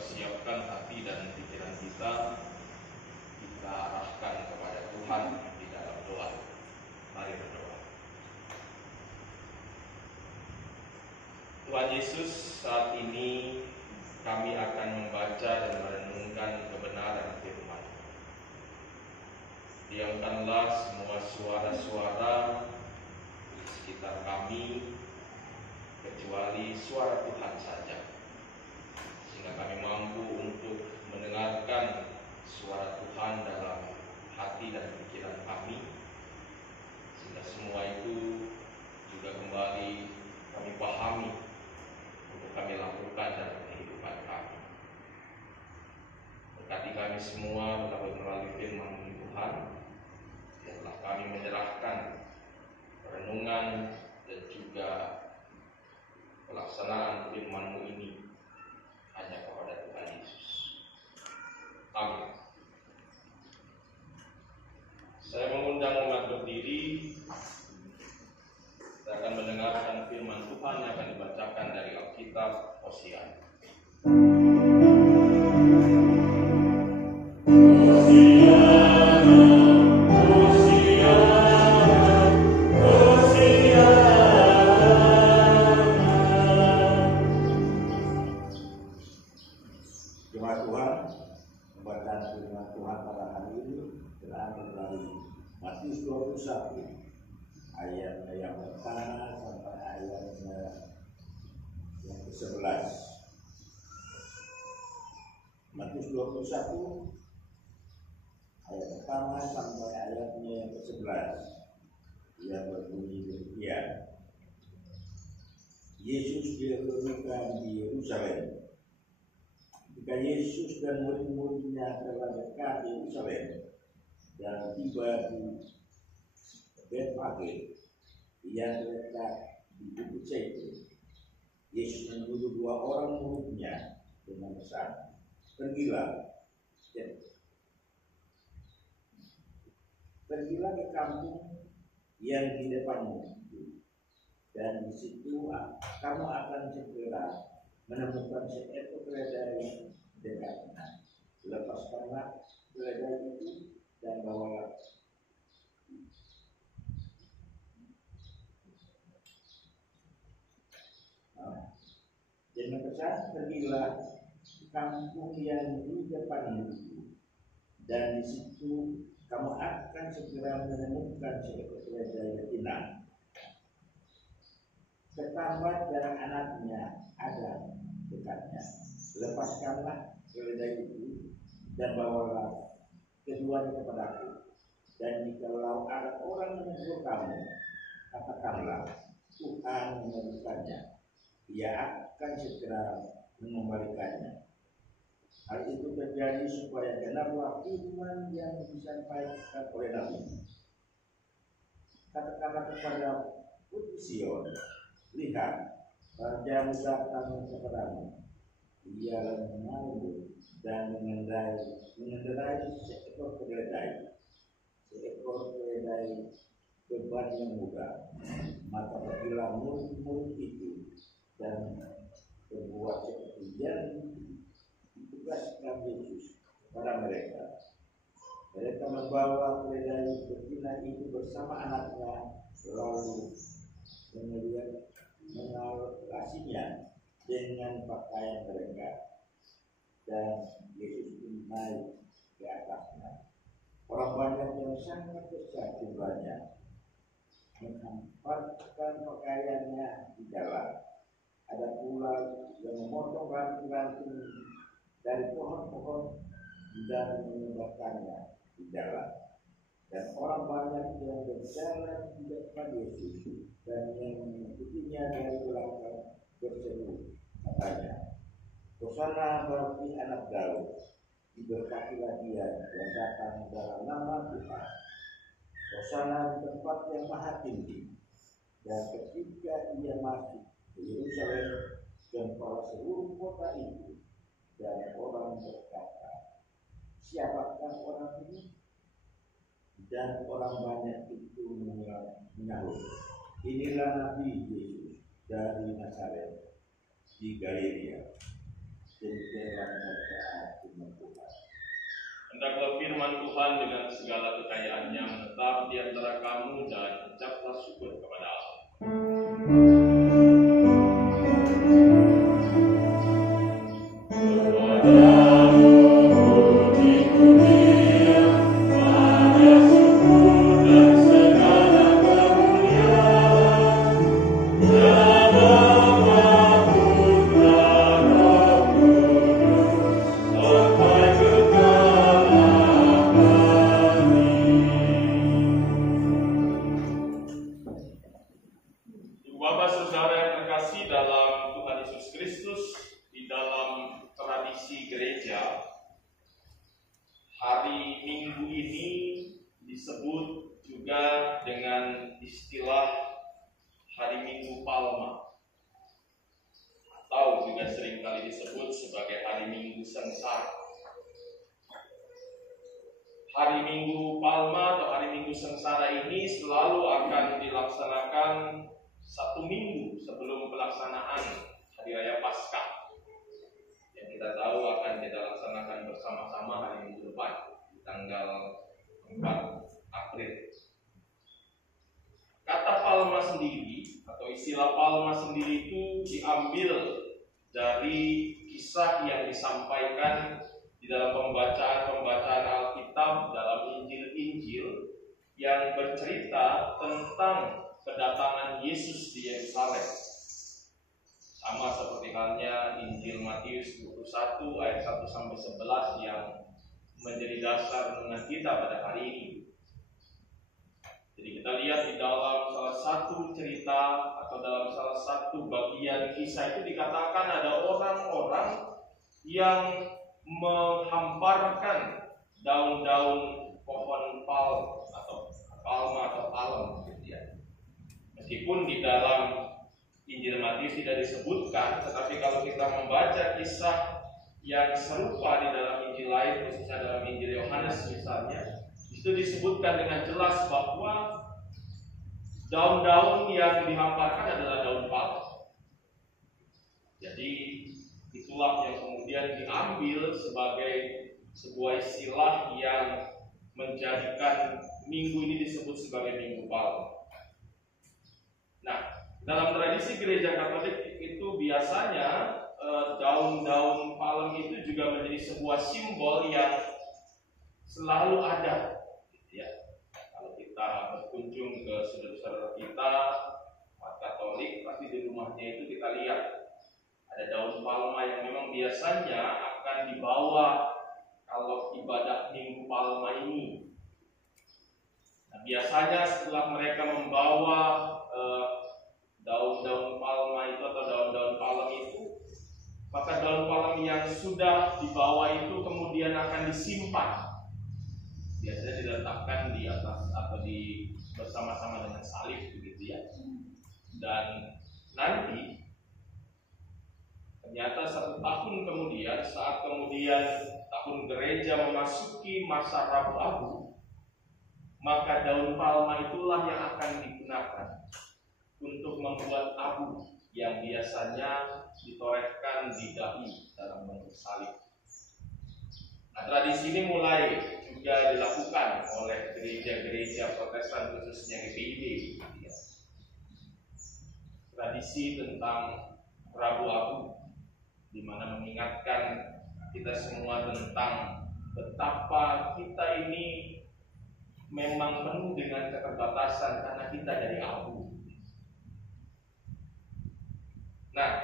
mempersiapkan hati dan pikiran kita arahkan kepada Tuhan di dalam doa. Mari berdoa. Tuhan Yesus, saat ini kami akan membaca dan merenungkan kebenaran firman. Diamkanlah semua suara-suara di sekitar kami, kecuali suara Tuhan saja, sehingga kami mampu untuk mendengarkan suara Tuhan dalam hati dan pikiran kami, sehingga semua itu juga kembali kami pahami untuk kami lakukan dalam kehidupan kami. Berkati kami semua melalui firman Tuhan, setelah kami menyerahkan renungan dan juga pelaksanaan firman-Mu ini hanya kepada Tuhan Yesus. Amin. Saya mengundang umat berdiri. Kita akan mendengarkan firman Tuhan yang akan dibacakan dari Alkitab Hosea. Jemaat Tuhan, pembacaan firman Tuhan pada hari ini terambil dari Matius 21 ayat yang pertama sampai ayat yang ke-11. Matius 21 ayat pertama sampai ayatnya yang ke-11 yang berbunyi demikian. Yesus diturunkan di Yerusalem. Ketika Yesus dan murid-muridnya telah dekat Yerusalem dan tiba di Betfage yang terletak di Bukit Zaitun, Yesus menyuruh dua orang muridnya dengan pesan, pergilah ke kampung yang di depanmu, dan di situ kamu akan segera menemukan seekor keledai dekatnya. Lepaskanlah keledai itu dan bawalah. Dengan pesan, pergilah ke kampung yang di depanmu, dan di situ kamu akan segera menemukan seekor keledai betina. Ketambat dan anaknya ada dekatnya. Lepaskanlah keledai itu dan bawalah keduanya kepadaku. Dan jikalau ada orang menegur kamu, katakanlah, Tuhan memerlukannya. Ia akan segera mengembalikannya. Hal itu terjadi supaya genaplah firman yang disampaikan oleh Nabi. Katakanlah kepada Putri Sion, lihat, rajamu datang kepadamu. Ia lemah lembut dan mengendarai seekor keledai beban yang mudah. Maka pergilah murid-murid itu dan berbuat seperti yang ditugaskan Yesus kepada mereka. Mereka membawa keledai betina itu bersama anaknya, lalu mengalasinya dengan pakaian mereka, dan Yesus pun naik ke atasnya. Orang banyak yang sangat besar jumlahnya menempatkan pakaiannya di jalan. Ada pula yang memotong ranting-ranting dari pohon-pohon dan menyebarkannya di jalan. Dan orang banyak yang berjalan di depan Yesus dan yang mengikutinya dari belakang berseru, katanya, Hosana bagi anak Daud, diberkatilah dia yang datang dalam nama Tuhan. Hosana di tempat yang maha tinggi. Dan ketika ia masuk ke Yerusalem dan pada seluruh kota itu, dan orang berkata, siapakah orang ini? Dan orang banyak itu menyahut, inilah Nabi Yesus dari Nazaret di Galilea. Demikianlah pembacaan firman Tuhan. Hendaklah firman Tuhan dengan segala kekayaannya menetap di antara kamu dan ucaplah syukur kepada Allah. Bapak saudara yang terkasih dalam Tuhan Yesus Kristus, di dalam tradisi gereja, hari Minggu ini disebut juga dengan istilah hari Minggu Palma, atau juga seringkali disebut sebagai hari Minggu Sengsara. Hari Minggu Palma atau hari Minggu Sengsara ini selalu akan dilaksanakan 1 minggu sebelum pelaksanaan Hari Raya Paskah, yang kita tahu akan kita laksanakan bersama-sama hari Minggu depan, di tanggal 4 April. Kata Palma sendiri atau istilah Palma sendiri itu diambil dari kisah yang disampaikan di dalam pembacaan Alkitab dalam Injil-Injil yang bercerita tentang kedatangan Yesus di Yerusalem. Sama seperti halnya Injil Matius 21 ayat 1 sampai 11 yang menjadi dasar renungan kita pada hari ini. Jadi kita lihat di dalam salah satu cerita atau dalam salah satu bagian kisah itu dikatakan ada orang-orang yang menghamparkan daun-daun pohon palm atau palma atau palem. Meskipun di dalam Injil Matius tidak disebutkan, tetapi kalau kita membaca kisah yang serupa di dalam Injil lain, khususnya dalam Injil Yohanes misalnya, itu disebutkan dengan jelas bahwa daun-daun yang dihamparkan adalah daun palem. Jadi itulah yang kemudian diambil sebagai sebuah istilah yang menjadikan minggu ini disebut sebagai Minggu Palma. Nah, dalam tradisi gereja Katolik itu biasanya daun-daun palem itu juga menjadi sebuah simbol yang selalu ada. Ya, kalau kita berkunjung ke saudara-saudara kita umat Katolik, pasti di rumahnya itu kita lihat ada daun palma yang memang biasanya akan dibawa kalau ibadah Minggu Palma ini. Nah, biasanya setelah mereka membawa daun-daun palma itu atau daun-daun palem itu, maka daun palem yang sudah dibawa itu kemudian akan disimpan. Biasanya diletakkan di atas atau di bersama-sama dengan salib begitu ya. Dan nanti ternyata 1 tahun kemudian, saat kemudian tahun gereja memasuki masa Rabu-Abu, maka daun palma itulah yang akan digunakan untuk membuat abu yang biasanya ditorehkan di dahi dalam bentuk salib. Nah, tradisi ini mulai juga dilakukan oleh gereja-gereja Protestan khususnya GPIB. Tradisi tentang Rabu Abu, di mana mengingatkan kita semua tentang betapa kita ini memang penuh dengan keterbatasan karena kita dari abu. Nah,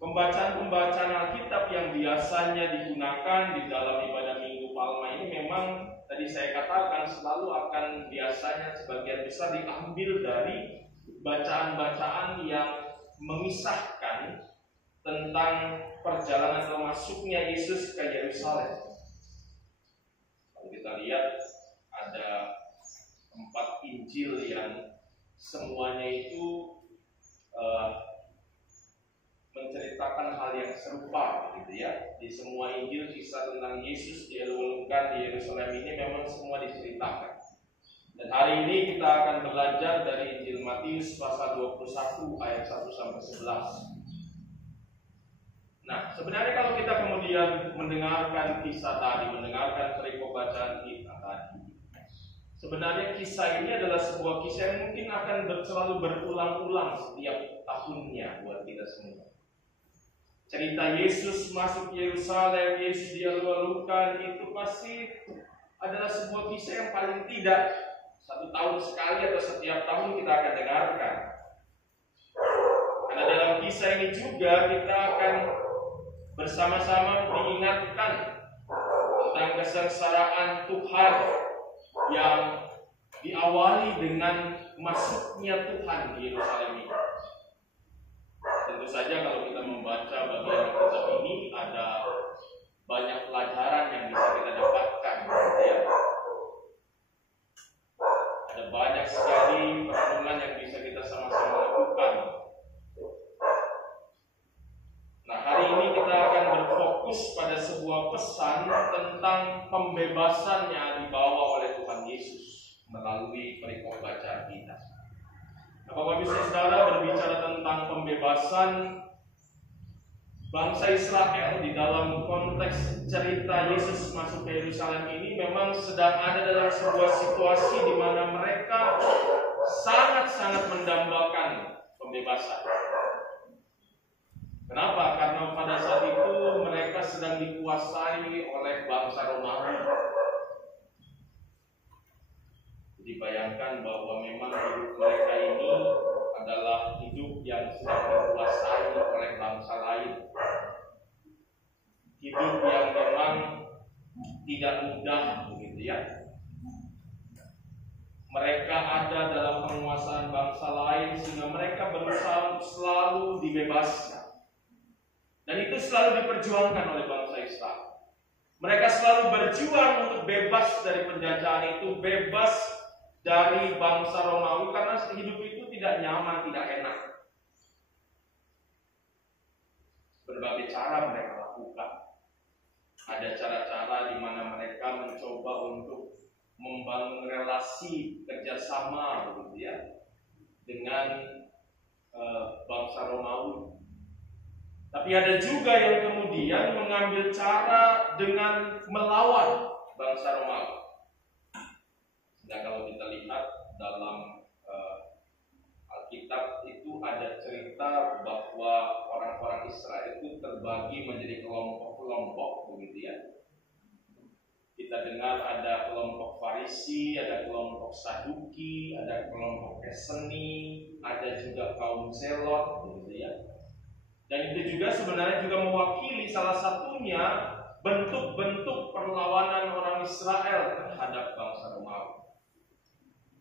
pembacaan-pembacaan Alkitab yang biasanya digunakan di dalam ibadah Minggu Palma ini memang tadi saya katakan selalu akan biasanya sebagian besar diambil dari bacaan-bacaan yang mengisahkan tentang perjalanan atau masuknya Yesus ke Yerusalem. Kalau kita lihat ada 4 Injil yang semuanya itu menceritakan hal yang serupa, gitu ya. Di semua Injil kisah tentang Yesus dielungkan di Yerusalem ini memang semua diceritakan. Dan hari ini kita akan belajar dari Injil Matius pasal 21 ayat 1 sampai 11. Nah, sebenarnya kalau kita kemudian mendengarkan kisah tadi, mendengarkan perikop bacaan kita tadi, sebenarnya kisah ini adalah sebuah kisah yang mungkin akan selalu berulang-ulang setiap tahunnya buat kita semua. Cerita Yesus masuk Yerusalem, Yesus dialu-alukan, itu pasti adalah sebuah kisah yang paling tidak 1 tahun sekali atau setiap tahun kita akan dengarkan. Karena dalam kisah ini juga kita akan bersama-sama diingatkan tentang kesengsaraan Tuhan yang diawali dengan masuknya Tuhan di Yerusalem ini. Tentu saja kalau kita membaca bagian kitab ini ada banyak pelajaran yang bisa kita dapatkan, ya. Ada banyak sekali perenungan yang bisa kita sama-sama lakukan. Nah, hari ini kita akan berfokus pada sebuah pesan tentang pembebasan yang dibawa oleh Tuhan Yesus melalui perikop bacaan kita. Nah, Bapak Ibu Saudara, berbicara tentang pembebasan bangsa Israel di dalam konteks cerita Yesus masuk ke Yerusalem ini memang sedang ada dalam sebuah situasi di mana mereka sangat-sangat mendambakan pembebasan. Kenapa? Karena pada saat itu mereka sedang dikuasai oleh bangsa Romawi. Jadi bayangkan bahwa memang hidup mereka ini adalah hidup yang sedang dikuasai oleh bangsa lain. Hidup yang memang tidak mudah, begitu ya. Mereka ada dalam penguasaan bangsa lain sehingga mereka berusaha selalu dibebaskan. Dan itu selalu diperjuangkan oleh bangsa Israel. Mereka selalu berjuang untuk bebas dari penjajahan itu, bebas dari bangsa Romawi, karena hidup itu tidak nyaman, tidak enak. Berbagai cara mereka lakukan. Ada cara-cara di mana mereka mencoba untuk membangun relasi kerjasama, begitu ya, dengan bangsa Romawi. Tapi ada juga yang kemudian mengambil cara dengan melawan bangsa Romawi. Nah, kalau kita lihat dalam Alkitab itu ada cerita bahwa orang-orang Israel itu terbagi menjadi kelompok-kelompok, begitu ya. Kita dengar ada kelompok Farisi, ada kelompok Saduki, ada kelompok Eseni, ada juga kaum Zelot, begitu ya. Dan itu juga sebenarnya juga mewakili salah satunya bentuk-bentuk perlawanan orang Israel terhadap bangsa Romawi.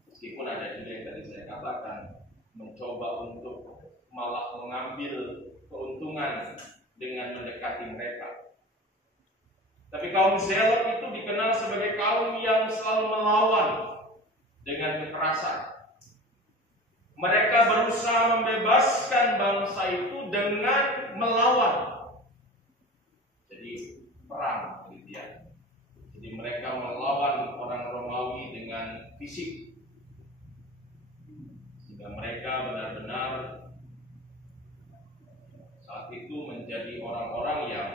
Meskipun ada juga yang tadi saya katakan mencoba untuk malah mengambil keuntungan dengan mendekati mereka. Tapi kaum Zelot itu dikenal sebagai kaum yang selalu melawan dengan kekerasan. Mereka berusaha membebaskan bangsa itu dengan melawan. Jadi perang, gitu ya. Jadi mereka melawan orang Romawi dengan fisik. Sehingga mereka benar-benar saat itu menjadi orang-orang yang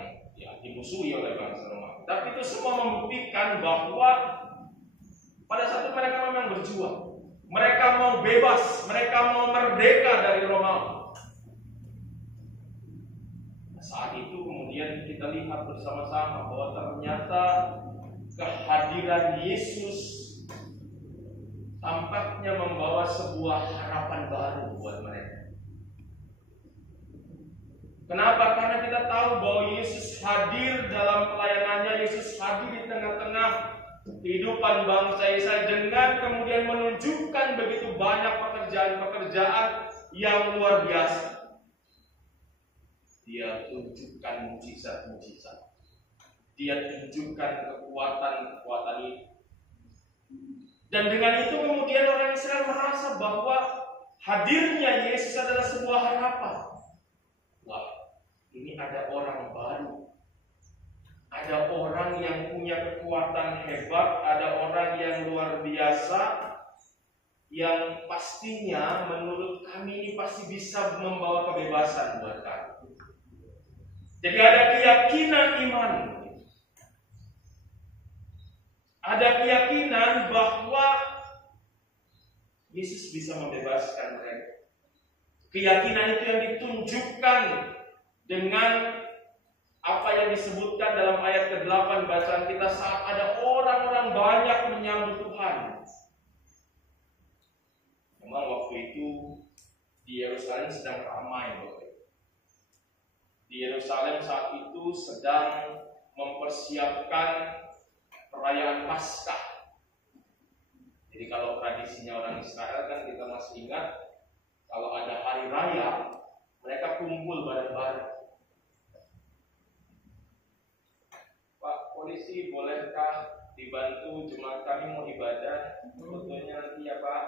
dimusuhi oleh bangsa Romawi. Tapi itu semua membuktikan bahwa pada saat itu mereka memang berjuang. Mereka mau bebas, mereka mau merdeka dari Romawi. Saat itu kemudian kita lihat bersama-sama bahwa ternyata kehadiran Yesus tampaknya membawa sebuah harapan baru buat mereka. Kenapa? Karena kita tahu bahwa Yesus hadir dalam pelayanannya, Yesus hadir di tengah-tengah kehidupan bangsa Israel dengan kemudian menunjukkan begitu banyak pekerjaan-pekerjaan yang luar biasa. Dia tunjukkan mujizat-mujizat. Dia tunjukkan kekuatan-kekuatan itu. Dan dengan itu kemudian orang Israel merasa bahwa hadirnya Yesus adalah sebuah harapan. Wah, ini ada orang baru. Ada orang yang punya kekuatan hebat, ada orang yang luar biasa, yang pastinya menurut kami ini pasti bisa membawa kebebasan buat kami. Jadi ada keyakinan iman. Ada keyakinan bahwa Yesus bisa membebaskan mereka. Keyakinan itu yang ditunjukkan dengan apa yang disebutkan dalam ayat ke-8 bacaan kita saat ada orang-orang banyak menyambut Tuhan. Memang waktu itu di Yerusalem sedang ramai. Di Yerusalem saat itu sedang mempersiapkan perayaan Paskah. Jadi kalau tradisinya orang Israel kan kita masih ingat, kalau ada hari raya mereka kumpul bareng-bareng. Pak polisi, bolehkah dibantu jemaat kami mau ibadah? Fotonya nanti ya Pak.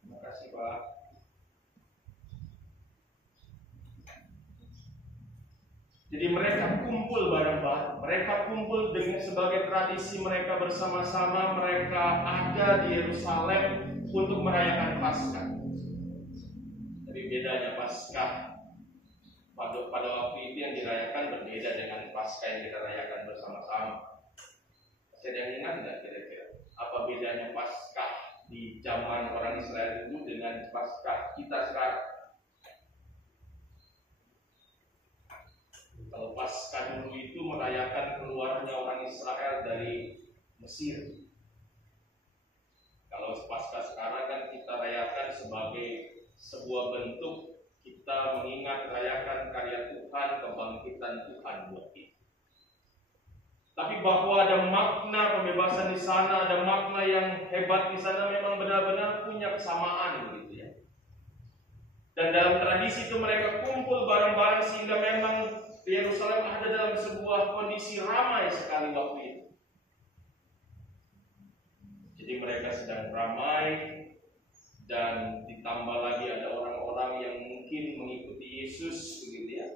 Terima kasih Pak. Jadi mereka kumpul bareng-bareng. Mereka kumpul dengan sebagai tradisi mereka bersama-sama. Mereka ada di Yerusalem untuk merayakan Paskah. Tapi bedanya Paskah pada waktu itu yang dirayakan berbeda dengan Paskah yang kita rayakan bersama-sama. Masih ada yang ingat nggak kira-kira apa bedanya Paskah di zaman orang Israel dulu dengan Paskah kita sekarang? Kalau Paskah dulu itu merayakan keluarnya orang Israel dari Mesir. Kalau Paskah sekarang kan kita rayakan sebagai sebuah bentuk kita mengingat rayakan karya Tuhan, kebangkitan Tuhan buat kita. Tapi bahwa ada makna pembebasan di sana, ada makna yang hebat di sana, memang benar-benar punya kesamaan gitu ya. Dan dalam tradisi itu mereka kumpul bareng-bareng sehingga memang Yerusalem ada dalam sebuah kondisi ramai sekali waktu itu. Jadi mereka sedang ramai dan ditambah lagi ada orang-orang yang mungkin mengikuti Yesus begitu ya.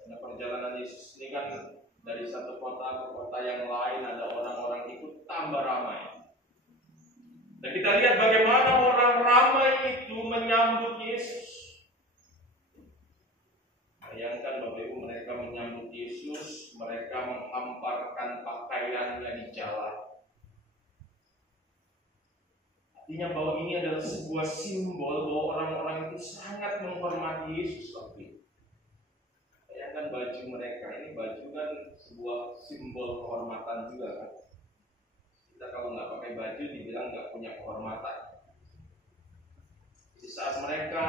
Karena perjalanan Yesus ini kan dari satu kota ke kota yang lain ada orang-orang ikut tambah ramai. Dan kita lihat bagaimana orang ramai itu menyambut Yesus. Bayangkan Bapak Ibu, mereka menyambut Yesus, mereka menghamparkan pakaiannya di jalan. Artinya bahwa ini adalah sebuah simbol bahwa orang-orang itu sangat menghormati Yesus waktu itu. Bayangkan baju mereka, ini baju kan sebuah simbol kehormatan juga kan. Kita kalau nggak pakai baju dibilang nggak punya kehormatan. Di saat mereka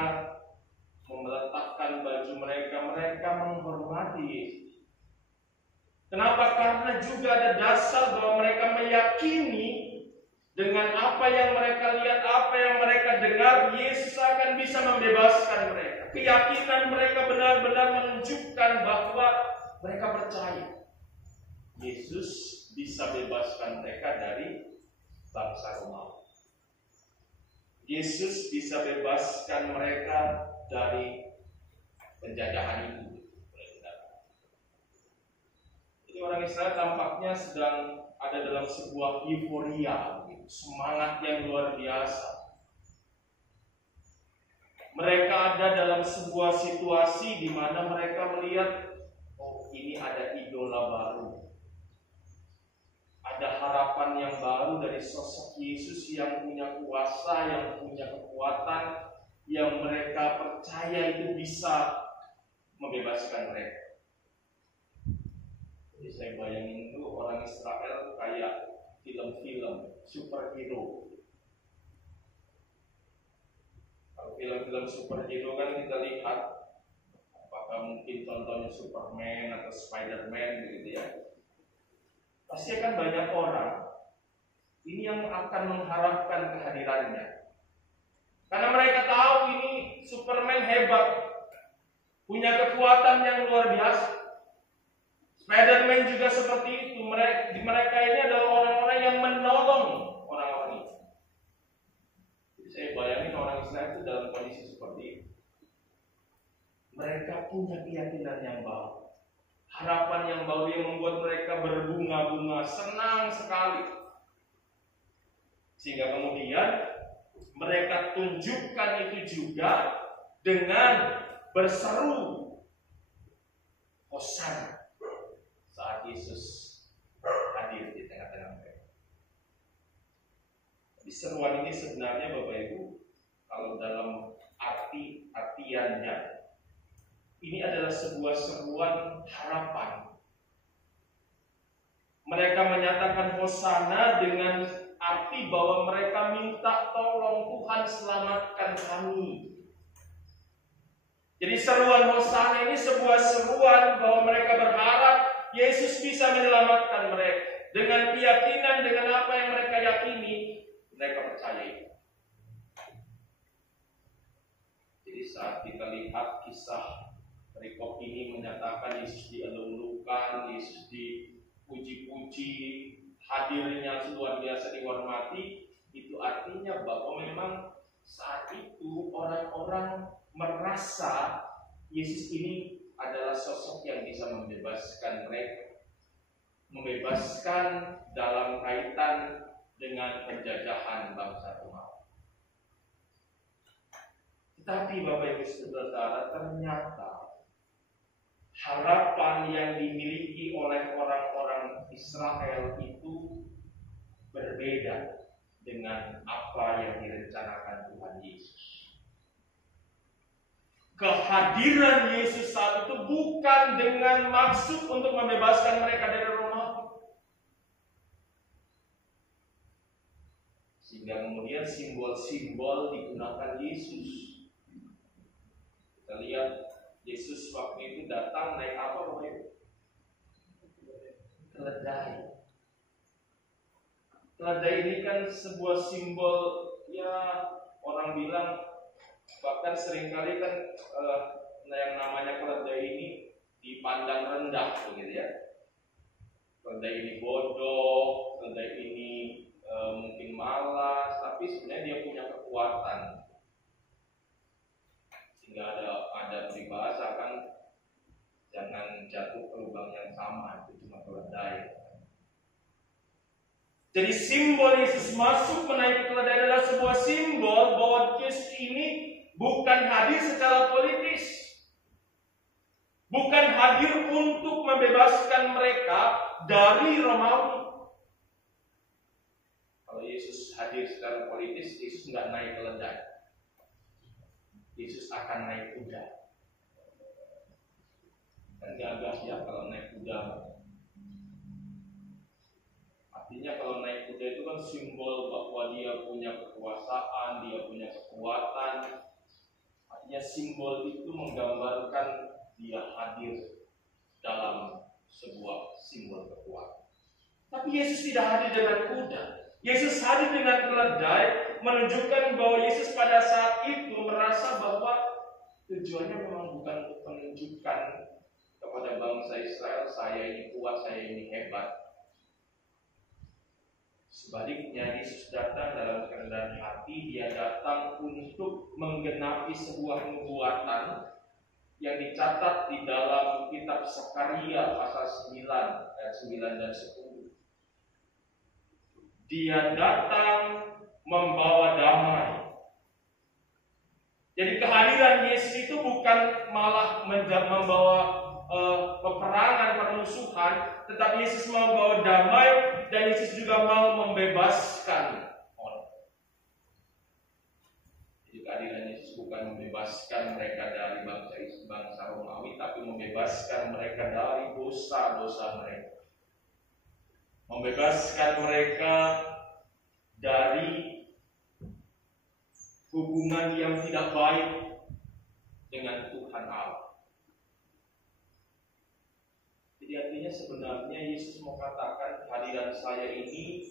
meletakkan baju mereka, mereka menghormati Yesus. Kenapa? Karena juga ada dasar bahwa mereka meyakini dengan apa yang mereka lihat, apa yang mereka dengar, Yesus akan bisa membebaskan mereka. Keyakinan mereka benar-benar menunjukkan bahwa mereka percaya Yesus bisa bebaskan mereka dari bangsa Romawi. Yesus bisa bebaskan mereka dari penjajahan itu. Jadi orang Israel tampaknya sedang ada dalam sebuah euforia, semangat yang luar biasa. Mereka ada dalam sebuah situasi di mana mereka melihat, oh ini ada idola baru. Ada harapan yang baru dari sosok Yesus yang punya kuasa, yang punya kekuatan, yang mereka percaya itu bisa membebaskan mereka. Jadi saya bayangin itu orang Israel kayak film-film superhero. Kalau film-film superhero kan kita lihat, apakah mungkin contohnya Superman atau Spider-Man begitu ya. Pasti akan banyak orang ini yang akan mengharapkan kehadirannya. Karena mereka tahu ini Superman hebat, punya kekuatan yang luar biasa. Spider-Man juga seperti itu. Mereka ini adalah orang-orang yang menolong orang-orang itu. Jadi saya bayangin orang Islam itu dalam kondisi seperti itu. Mereka punya keyakinan yang baru, harapan yang baru yang membuat mereka berbunga-bunga, senang sekali. Sehingga kemudian mereka tunjukkan itu juga dengan berseru Hosana saat Yesus hadir di tengah-tengah mereka. Di seruan ini sebenarnya Bapak Ibu, kalau dalam artiannya, ini adalah sebuah seruan harapan. Mereka menyatakan Hosana dengan arti bahwa mereka minta tolong Tuhan selamatkan kami. Jadi seruan Hosana ini sebuah seruan bahwa mereka berharap Yesus bisa menyelamatkan mereka. Dengan keyakinan, dengan apa yang mereka yakini, mereka percaya itu. Jadi saat kita lihat kisah perikop ini menyatakan Yesus dielulukan, Yesus dipuji-puji, hadirnya luar biasa dihormati, itu artinya bahwa memang saat itu orang-orang merasa Yesus ini adalah sosok yang bisa membebaskan mereka, membebaskan dalam kaitan dengan penjajahan bangsa Romawi. Tetapi Bapak Ibu Saudara, ternyata harapan yang dimiliki oleh orang-orang Israel itu berbeda dengan apa yang direncanakan Tuhan Yesus. Kehadiran Yesus saat itu bukan dengan maksud untuk membebaskan mereka dari Romawi. Sehingga kemudian simbol-simbol digunakan Yesus. Kita lihat Yesus waktu itu datang naik apa Bapak Ibu? Keledai. Keledai ini kan sebuah simbol, ya orang bilang, bahkan seringkali kan yang namanya keledai ini dipandang rendah begitu ya. Keledai ini bodoh, keledai ini mungkin malas, tapi sebenarnya dia punya kekuatan. Sehingga ada peribahasa kan, jangan jatuh ke lubang yang sama, itu cuma keledai. Jadi simbol Yesus masuk menaiki keledai adalah sebuah simbol bahwa Yesus ini bukan hadir secara politis, bukan hadir untuk membebaskan mereka dari Romawi. Kalau Yesus hadir secara politis, Yesus nggak naik keledai. Yesus akan naik kuda. Dan gagah ya kalau naik kuda. Artinya kalau naik kuda itu kan simbol bahwa dia punya kekuasaan, dia punya kekuatan. Artinya simbol itu menggambarkan dia hadir dalam sebuah simbol kekuatan. Tapi Yesus tidak hadir dengan kuda. Yesus hadir dengan keledai, menunjukkan bahwa Yesus pada saat itu merasa bahwa tujuannya memang bukan untuk menunjukkan kepada bangsa Israel, saya ini kuat, saya ini hebat. Sebaliknya, Yesus datang dalam kerendahan hati. Dia datang untuk menggenapi sebuah nubuatan yang dicatat di dalam kitab Sakaria pasal 9 ayat 9 dan 10. Dia datang membawa damai. Jadi kehadiran Yesus itu bukan malah membawa peperangan, permusuhan, tetapi Yesus mau membawa damai dan Yesus juga mau membebaskan orang. Jadi kehadiran Yesus bukan membebaskan mereka dari bangsa Romawi, tapi membebaskan mereka dari dosa-dosa mereka. Membebaskan mereka dari hubungan yang tidak baik dengan Tuhan Allah. Jadi artinya sebenarnya Yesus mau katakan kehadiran saya ini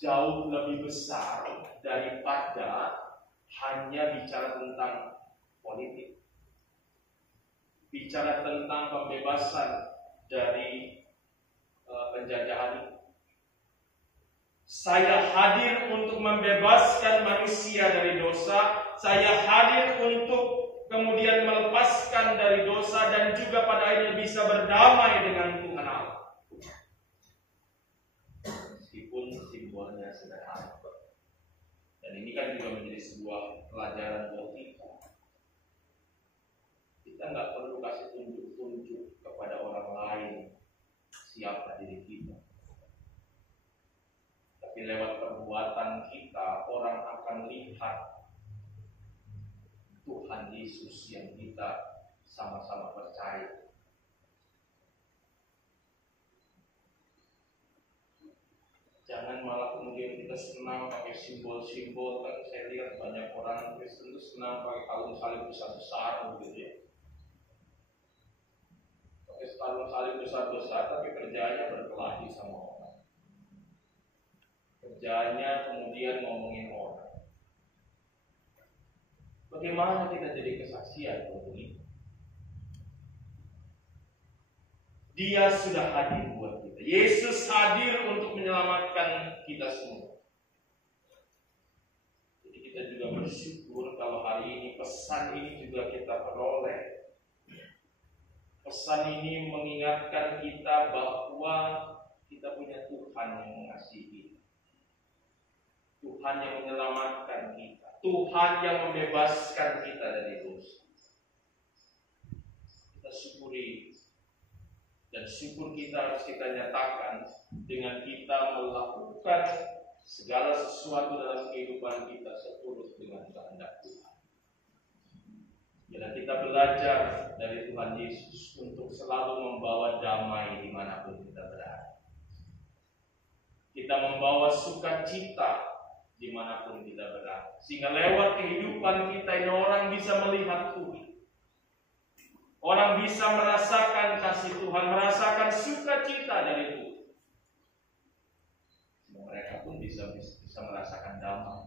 jauh lebih besar daripada hanya bicara tentang politik, bicara tentang pembebasan dari penjajahan ini. Saya hadir untuk membebaskan manusia dari dosa. Saya hadir untuk kemudian melepaskan dari dosa dan juga pada akhirnya bisa berdamai dengan Tuhan Allah. Meskipun simbolnya sederhana. Dan ini kan juga menjadi sebuah pelajaran buat kita. Kita nggak perlu kasih tunjuk-tunjuk kepada orang lain siapa diri kita. Tapi lewat perbuatan kita, orang akan lihat Tuhan Yesus yang kita sama-sama percaya. Jangan malah kemudian kita senang pakai simbol-simbol. Kan saya lihat banyak orang Kristen itu senang pakai kalung salib besar-besar begitu ya. Pakai kalung salib besar-besar tapi kerjanya berkelahi sama orang. Kerjanya kemudian ngomongin orang. Bagaimana kita jadi kesaksian untuk ini? Dia sudah hadir buat kita. Yesus hadir untuk menyelamatkan kita semua. Jadi kita juga bersyukur kalau hari ini pesan ini juga kita peroleh. Pesan ini mengingatkan kita bahwa kita punya Tuhan yang mengasihi kita. Tuhan yang menyelamatkan kita. Tuhan yang membebaskan kita dari dosa. Kita syukuri. Dan syukur kita harus kita nyatakan dengan kita melakukan segala sesuatu dalam kehidupan kita seturut dengan kehendak Tuhan. Bila kita belajar dari Tuhan Yesus untuk selalu membawa damai dimanapun kita berada. Kita membawa sukacita dimanapun kita berada. Sehingga lewat kehidupan kita ini orang bisa melihat Tuhan. Orang bisa merasakan kasih Tuhan, merasakan sukacita dari Tuhan. Mereka pun bisa merasakan damai.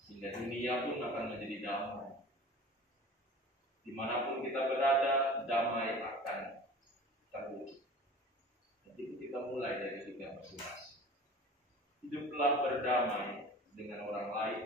Sehingga dunia pun akan menjadi damai. Dimanapun kita berada, damai akan terwujud. Jadi kita mulai dari kita masing-masing. Hiduplah berdamai dengan orang lain.